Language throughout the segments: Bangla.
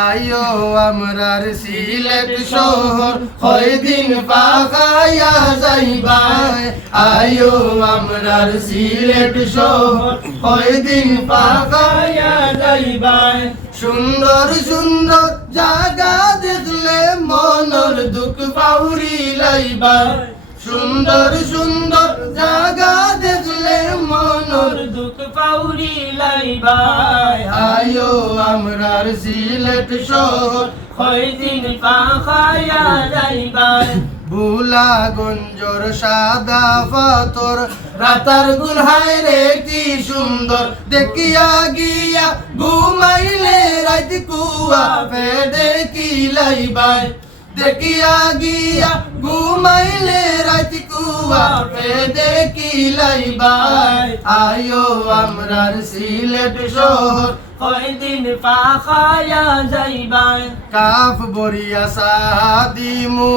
আইও আমরার সিলেট শহর কয়দিন পাকাইয়া যাইবাই আইও আমরার সিলেট শহর কয়দিন পাকাইয়া যাইবাই সুন্দর সুন্দর জায়গা দেখলে মনের দুঃখ পাউরি লাইবাই সুন্দর সুন্দর জায়গা দেখলে মনের দুঃখ পাউরি লাইবাই আইও আমরার সিলেট শহর কয়দিন পাকাইয়া যাইবাই বুলা গঞ্জর সাদা পাথর রাতার গুল হায় রে কি সুন্দর দেখিয়া গিয়া ঘুমাইলে রাত কুয়া পেটে কি লাইবাই দেখিয়া গিয়া ঘুমাইলে রাত কুয়া পেটে কি লাইবাই আইও আমরার সিলেট শহর কয়দিন পাকাইয়া যাইবাই কাফ বরিয়া সাদিমু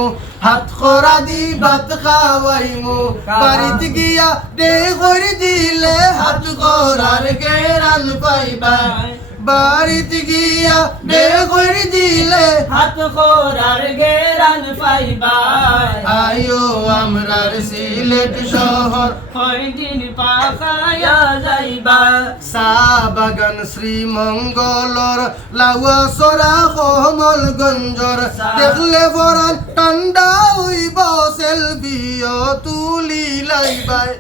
হাত খরা দি ভাত খাওয়াইমু বাড়িত গিয়া দে করে দিলে হাত খরার গেরান পাইবাই বাড়িত গিয়া দে করে দিলে হাত খরার গেরান পাইবাই আইও আমরার সিলেট শহর কয়দিন পাকাইয়া যাইবাই চা বাগান শ্রীমঙ্গলর লাউয়া সরা কমলগঞ্জর দেখলে বরান ঠান্ডা হইব সেলফিও তুলি লাইবাই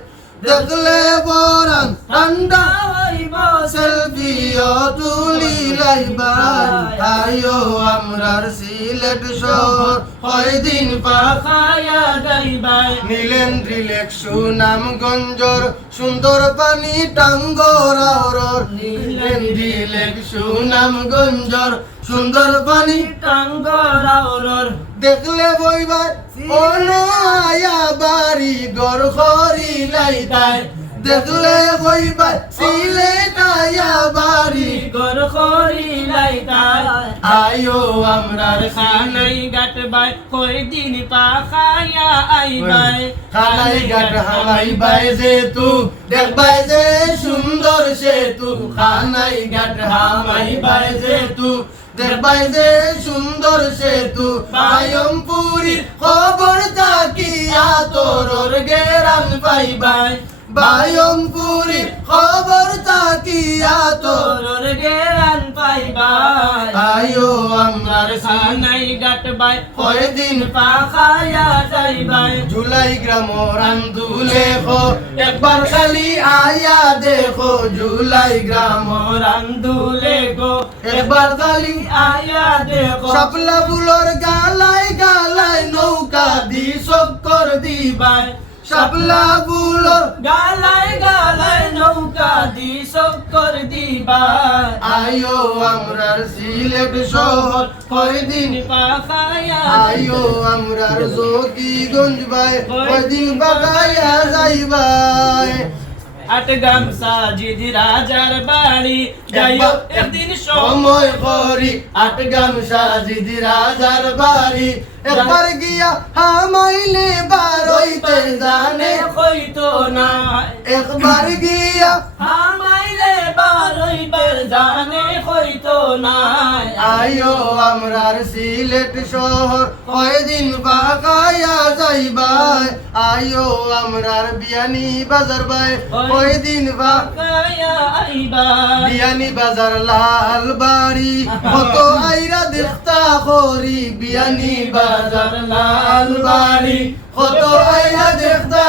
দেখলে বরান ঠান্ডা হইব সেলফিও তুলি লাইবাই আইও আমরার সিলেট শহর কয়দিন পাকাইয়া যাইবাই নীলেন্দ্রিলেক সুনামগঞ্জর সুন্দর পানি টাঙ্গরাওর নীলেন্দ্রিলেক সুনামগঞ্জর সুন্দর পানি টাঙ্গরাওর দেখলে বইবাই ওনো আয়া বাড়ি গর খরি লাইতাই দেখলে বইবাই সিলেট আয়া বাড়ি গর খরি লাইতাই আইও আমরার খানাই গাট বাই কয়দিন পাকাইয়া আইবাই খানাই গাট হামাই বাই যে তু দেখবাই যে সুন্দর সেতু খানাই গাট হামাই বাই যে তু দেখবাই যে সুন্দর সেতু বায়মপুরীর খবর তাকিয়া তোর গেরান পাইবাই বায়মপুরীর খবর তাকিয়া তোর গেরান পাইবাই আইও আমরার খানাই গাটবাই কয়দিন পাকাইয়া যাইবাই জুলাই গ্রাম রান্দুলে খো একবার খালি আয়া দেখো জুলাই গ্রাম রান্দুলে গো একবার খালি আয়া দেখো শাপলা ফুলর গালাই গালাই নৌকা দি চক্কর দিবাই শাপলা ফুলর গালাই গালাই নৌকা দি চক্কর দিবাই আইও আমরার সিলেট শহর কয়দিন পাকাইয়া আইও আমরার জকিগঞ্জ বাই কয়দিন পাকাইয়া যাইবাই আটগাম সাজিদ রাজার বাড়ি যাইও একদিন সময় করি আটগাম সাজিদ রাজার বাড়ি একবার গিয়া হামাইলে বারইতে জানে কইতো না একবার গিয়া হামাইলে বারইতে জানে কইতো না আইও আমরার সিলেট শহর কয়দিন পাকাইয়া যাইবাই আইও আমরার বিয়ানি বাজার বাই কয়দিন পাকাইয়া আইবাই বিয়ানি বাজার লাল বাড়ি কত আইরা দেখতা করি বিয়ানি বাজার লাল বাড়ি কত আইরা দেখতা